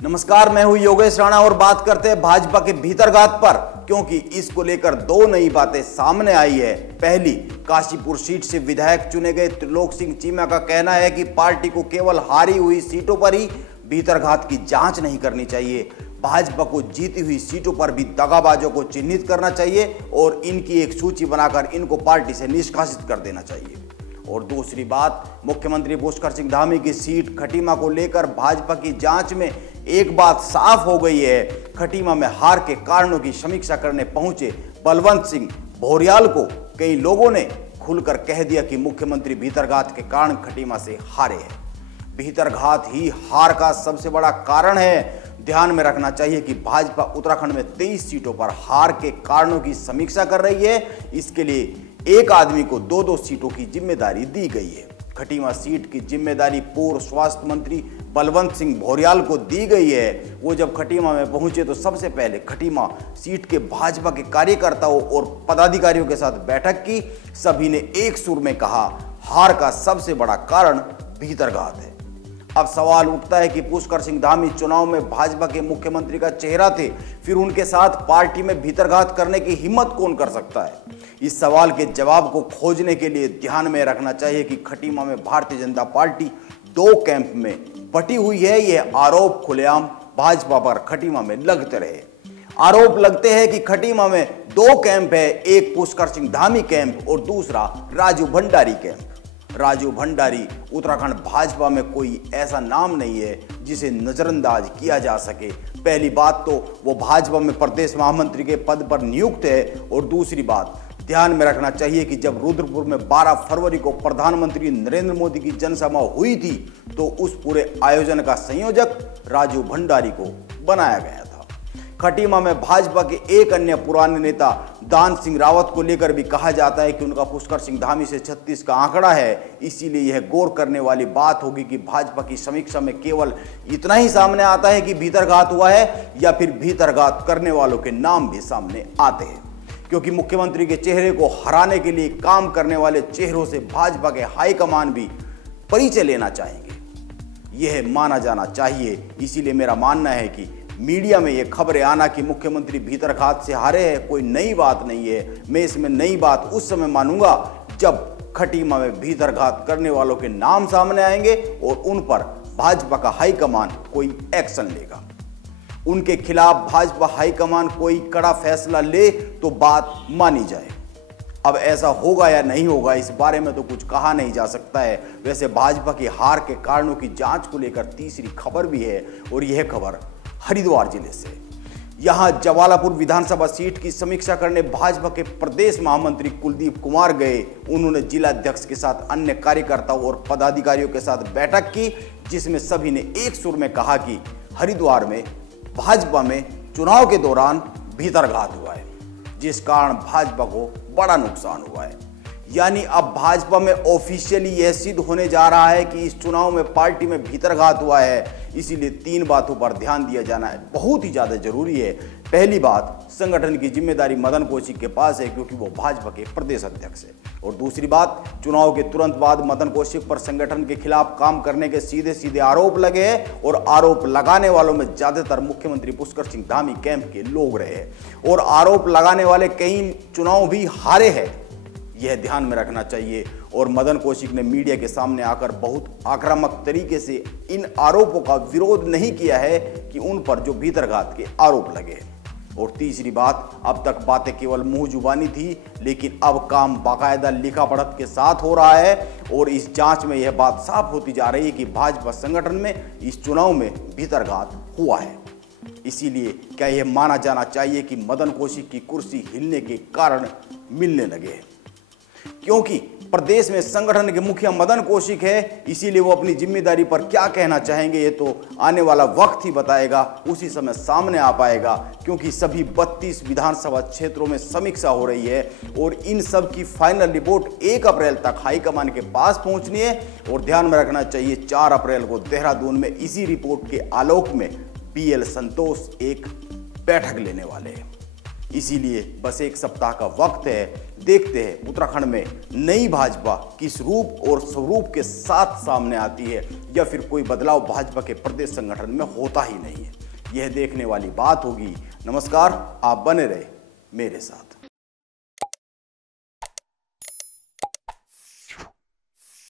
नमस्कार, मैं हूं योगेश राणा और बात करते हैं भाजपा के भीतरघात पर, क्योंकि इसको लेकर दो नई बातें सामने आई है। पहली, काशीपुर सीट से विधायक चुने गए त्रिलोक सिंह चीमा का कहना है कि पार्टी को केवल हारी हुई सीटों पर ही भीतरघात की जांच नहीं करनी चाहिए, भाजपा को जीती हुई सीटों पर भी दगाबाजों को चिन्हित करना चाहिए और इनकी एक सूची बनाकर इनको पार्टी से निष्कासित कर देना चाहिए। और दूसरी बात, मुख्यमंत्री पुष्कर सिंह धामी की सीट खटीमा को लेकर भाजपा की जांच में एक बात साफ हो गई है। खटीमा में हार के कारणों की समीक्षा करने पहुंचे बलवंत सिंह भौर्याल को कई लोगों ने खुलकर कह दिया कि मुख्यमंत्री भीतरघात के कारण खटीमा से हारे हैं। भीतरघात ही हार का सबसे बड़ा कारण है। ध्यान में रखना चाहिए कि भाजपा उत्तराखंड में 23 सीटों पर हार के कारणों की समीक्षा कर रही है। इसके लिए एक आदमी को 2-2 सीटों की जिम्मेदारी दी गई है। खटीमा सीट की जिम्मेदारी पूर्व स्वास्थ्य मंत्री बलवंत सिंह भौर्याल को दी गई है। वो जब खटीमा में पहुंचे तो सबसे पहले खटीमा सीट के भाजपा के कार्यकर्ताओं और पदाधिकारियों के साथ बैठक की। सभी ने एक सुर में कहा, हार का सबसे बड़ा कारण भीतरघात है। अब सवाल उठता है कि पुष्कर सिंह धामी चुनाव में भाजपा के मुख्यमंत्री का चेहरा थे, फिर उनके साथ पार्टी में भीतरघात करने की हिम्मत कौन कर सकता है? इस सवाल के जवाब को खोजने के लिए ध्यान में रखना चाहिए कि खटीमा में भारतीय जनता पार्टी 2 कैंप में बटी हुई है। यह आरोप खुलेआम भाजपा पर खटीमा में लगते रहे। आरोप लगते हैं कि खटीमा में 2 कैंप है, एक पुष्कर सिंह धामी कैंप और दूसरा राजू भंडारी कैंप। राजू भंडारी उत्तराखंड भाजपा में कोई ऐसा नाम नहीं है जिसे नजरअंदाज किया जा सके। पहली बात तो वो भाजपा में प्रदेश महामंत्री के पद पर नियुक्त है और दूसरी बात, ध्यान में रखना चाहिए कि जब रुद्रपुर में 12 फरवरी को प्रधानमंत्री नरेंद्र मोदी की जनसभा हुई थी तो उस पूरे आयोजन का संयोजक राजू भंडारी को बनाया गया था। खटीमा में भाजपा के एक अन्य पुराने नेता दान सिंह रावत को लेकर भी कहा जाता है कि उनका पुष्कर सिंह धामी से 36 का आंकड़ा है। इसीलिए यह गौर करने वाली बात होगी कि भाजपा की समीक्षा में केवल इतना ही सामने आता है कि भीतरघात हुआ है या फिर भीतरघात करने वालों के नाम भी सामने आते हैं, क्योंकि मुख्यमंत्री के चेहरे को हराने के लिए काम करने वाले चेहरों से भाजपा के हाईकमान भी परिचय लेना चाहेंगे। यह माना जाना चाहिए। इसीलिए मेरा मानना है कि मीडिया में ये खबरें आना कि मुख्यमंत्री भीतरघात से हारे हैं कोई नई बात नहीं है। मैं इसमें नई बात उस समय मानूंगा जब खटीमा में भीतरघात करने वालों के नाम सामने आएंगे और उन पर भाजपा का हाईकमान कोई एक्शन लेगा। उनके खिलाफ भाजपा हाईकमान कोई कड़ा फैसला ले तो बात मानी जाए। अब ऐसा होगा या नहीं होगा इस बारे में तो कुछ कहा नहीं जा सकता है। वैसे भाजपा की हार के कारणों की जांच को लेकर तीसरी खबर भी है और यह खबर हरिद्वार जिले से। यहां जवालापुर विधानसभा सीट की समीक्षा करने भाजपा के प्रदेश महामंत्री कुलदीप कुमार गए। उन्होंने जिलाध्यक्ष के साथ अन्य कार्यकर्ताओं और पदाधिकारियों के साथ बैठक की, जिसमें सभी ने एक सुर में कहा कि हरिद्वार में भाजपा में चुनाव के दौरान भीतरघात हुआ है, जिस कारण भाजपा को बड़ा नुकसान हुआ है। यानी अब भाजपा में ऑफिशियली यह सिद्ध होने जा रहा है कि इस चुनाव में पार्टी में भीतरघात हुआ है। इसीलिए 3 बातों पर ध्यान दिया जाना है, बहुत ही ज्यादा जरूरी है। पहली बात, संगठन की जिम्मेदारी मदन कौशिक के पास है क्योंकि वो भाजपा के प्रदेश अध्यक्ष है। और दूसरी बात, चुनाव के तुरंत बाद मदन कौशिक पर संगठन के खिलाफ काम करने के सीधे सीधे आरोप लगे हैं और आरोप लगाने वालों में ज्यादातर मुख्यमंत्री पुष्कर सिंह धामी कैंप के लोग रहे और आरोप लगाने वाले कई चुनाव भी हारे हैं। यह ध्यान में रखना चाहिए। और मदन कौशिक ने मीडिया के सामने आकर बहुत आक्रामक तरीके से इन आरोपों का विरोध नहीं किया है कि उन पर जो भीतरघात के आरोप लगे। और तीसरी बात, अब तक बातें केवल मुंह जुबानी थी, लेकिन अब काम बाकायदा लिखा पढ़त के साथ हो रहा है और इस जांच में यह बात साफ होती जा रही है कि भाजपा संगठन में इस चुनाव में भीतरघात हुआ है। इसीलिए क्या यह माना जाना चाहिए कि मदन कौशिक की कुर्सी हिलने के कारण मिलने लगे, क्योंकि प्रदेश में संगठन के मुखिया मदन कौशिक है। इसीलिए वो अपनी जिम्मेदारी पर क्या कहना चाहेंगे ये तो आने वाला वक्त ही बताएगा, उसी समय सामने आ पाएगा, क्योंकि सभी 32 विधानसभा क्षेत्रों में समीक्षा हो रही है और इन सब की फाइनल रिपोर्ट 1 अप्रैल तक हाईकमान के पास पहुंचनी है। और ध्यान में रखना चाहिए 4 अप्रैल को देहरादून में इसी रिपोर्ट के आलोक में BL संतोष एक बैठक लेने वाले हैं। इसीलिए बस 1 सप्ताह का वक्त है। देखते हैं उत्तराखंड में नई भाजपा किस रूप और स्वरूप के साथ सामने आती है, या फिर कोई बदलाव भाजपा के प्रदेश संगठन में होता ही नहीं है। यह देखने वाली बात होगी। नमस्कार, आप बने रहे मेरे साथ।